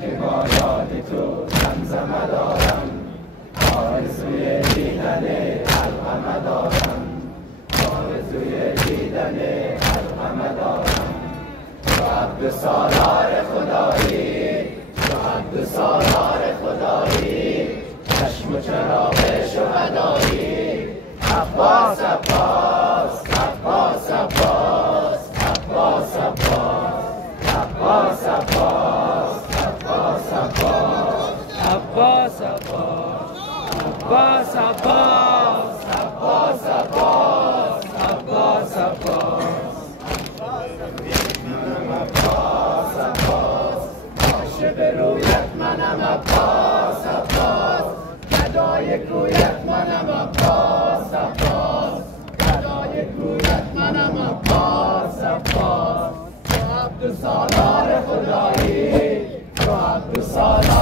که با یاد تو زمزمه دارم، آرزوی دیدن حلقمه دارم، آرزوی دیدن حلقمه دارم. تو عبدالسالار خدایی، تو عبدالسالار خدایی، چشم و چراغ شهدایی. عباس عباس عباس عباس عباس عباس عباس عباس عباس عباس عباس عباس عباس عباس عباس عباس عباس عباس عاشق رویت منم عباس عباس، گدای کویت منم عباس عباس، گدای کویت منم عباس عباس. تو عبدالسالار خدایی، تو عبدالسالار